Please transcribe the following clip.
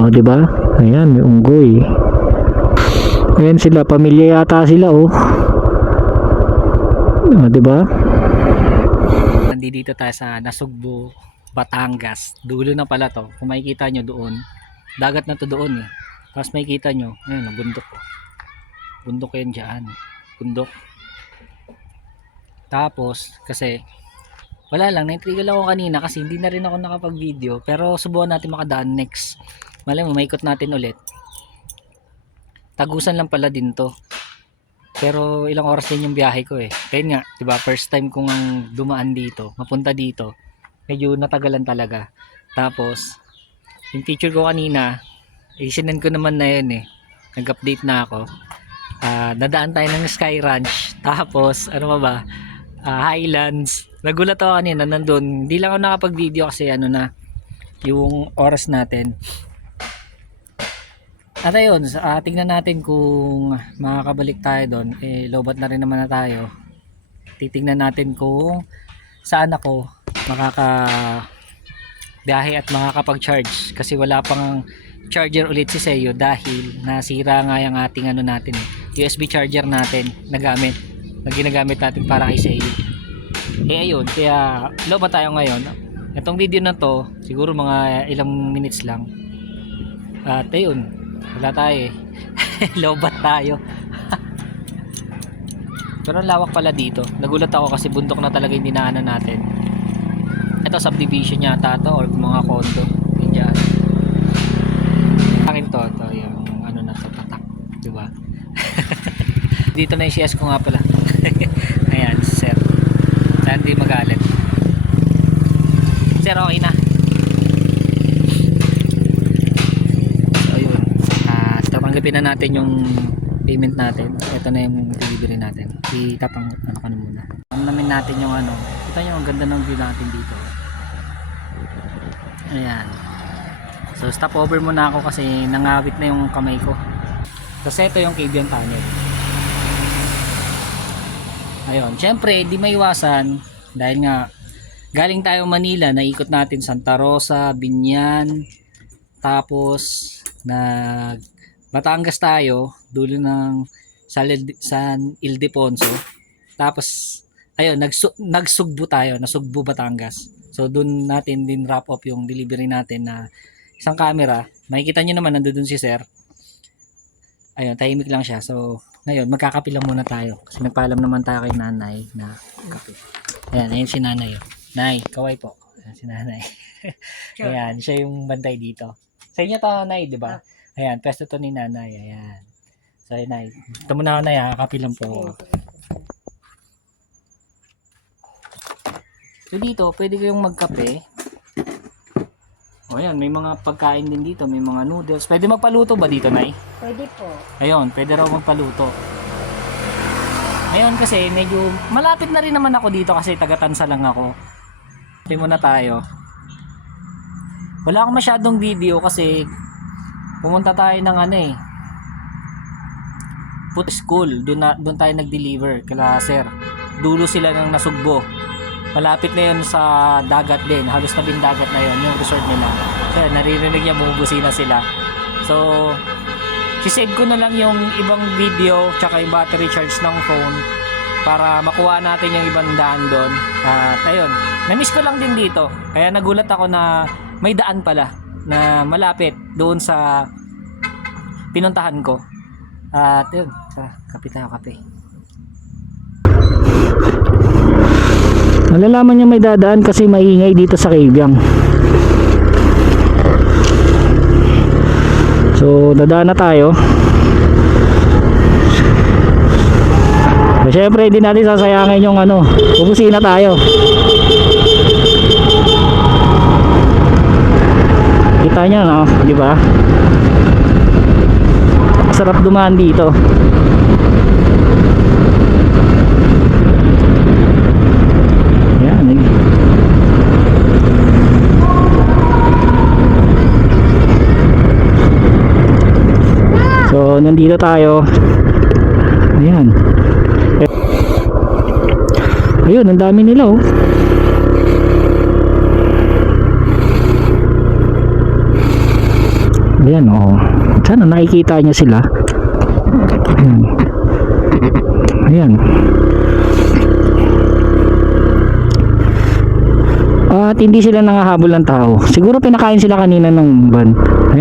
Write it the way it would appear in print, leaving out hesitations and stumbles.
O, di ba? Ayan, may unggoy. Ayan sila, pamilya yata sila, oh. O, di ba? Nandito tayo sa Nasugbu, Batangas. Dulo na pala to. Kung makikita nyo doon, dagat na to doon eh. Tapos makikita nyo, ayun, bundok. Bundok yan dyan. Bundok. Tapos, kasi, wala lang, na-intriga lang ako kanina kasi hindi na rin ako nakapag-video. Pero subukan natin makadaan next. Malay mo, maikot natin ulit. Tagusan lang pala din to. Pero ilang oras din yung biyahe ko eh. Kaya nga, diba, first time kong dumaan dito, mapunta dito. Medyo natagalan talaga. Tapos, yung picture ko kanina, isinend ko naman na yun eh. Nag-update na ako. Nadaan tayo ng Sky Ranch. Tapos, ano ba? Highlands. Nagulat ako kanina nandun. Hindi lang ako nakapag-video kasi ano na, yung oras natin. At ayun, tignan natin kung makakabalik tayo doon. Eh, lobat na rin naman na tayo. Titignan natin kung saan ako biyahe at makakapag-charge. Kasi wala pang charger ulit si Seo dahil nasira nga yung ating ano natin, USB charger natin na ginagamit natin para kay Seo. Eh ayun, kaya lobat tayo ngayon. Itong video na to, siguro mga ilang minutes lang. At ayun, wala tayo eh. Lobat tayo. Pero lawak pala dito. Nagulat ako kasi bundok na talaga yung dinaanan natin. Ito subdivision yata to or mga condo. Diyan. Akin to yung ano na to, tatak, diba? Dito na yung CS ko nga pala. Ayan, sir. Saan di magalit. Sir, okay na. Tanggapin na natin yung payment natin. Ito na yung delivery natin. Itapang ano ka na muna. Namin natin yung ano. Kita nyo ang ganda ng view natin dito. Ayan. So stop over muna ako kasi nangawit na yung kamay ko. Kasi ito yung Cabian Tunnel. Ayun. Syempre di maiwasan dahil nga galing tayo Manila, naikot natin Santa Rosa, Binyan, tapos Batangas tayo, dulo ng San Ildefonso. Tapos ayun, nagsugbo tayo, Nasugbu Batangas. So doon natin din wrap up yung delivery natin na isang camera. Makikita niyo naman nandoon si Sir. Ayun, tahimik lang siya. So ngayon, magkakape lang muna tayo kasi nagpaalam naman tayo kay Nanay na kape. Ayan, ayun si Nanay. Oh. Nay, kaway po. Ayan si Nanay. Ayan, siya yung bantay dito. Sa inyo to, Nay, di ba? Ayan, pesto to ni Nanay. Ayan. So, Nay. Ito muna ako, Nay. Kapi lang po. So, dito, pwede kayong magkape. O, ayan. May mga pagkain din dito. May mga noodles. Pwede magpaluto ba dito, Nay? Pwede po. Ayun, pwede raw magpaluto. Ngayon kasi, medyo malapit na rin naman ako dito kasi taga-Tansa lang ako. Pwede muna tayo. Wala akong masyadong video kasi pumunta tayo ng ano eh, put school, doon tayo nag-deliver kila Sir. Dulo sila ng Nasugbo. Malapit na yun sa dagat din, halos na dagat na yun yung resort nila. So naririnig niya, bumubusina sila. So sisave ko na lang yung ibang video tsaka yung battery charge ng phone para makuha natin yung ibang daan doon. At ayun, na-miss ko lang din dito, kaya nagulat ako na may daan pala na malapit doon sa pinuntahan ko. At yun, kape tayo, kape. Malalaman niya may dadaan kasi maingay dito sa Cabiang. So dadaan na tayo. Siyempre hindi natin sasayangin yung ano, bubusina tayo. Kita niya no, di ba? Sarap dumaan dito. Yan. So nandito tayo. Ayan. Ayun, ang dami nila oh. Ayan, oh. Sana nakikita niya sila. Ayan. Ayan. At hindi sila nangahabol ng tao. Siguro pinakain sila kanina ng van. Ayan.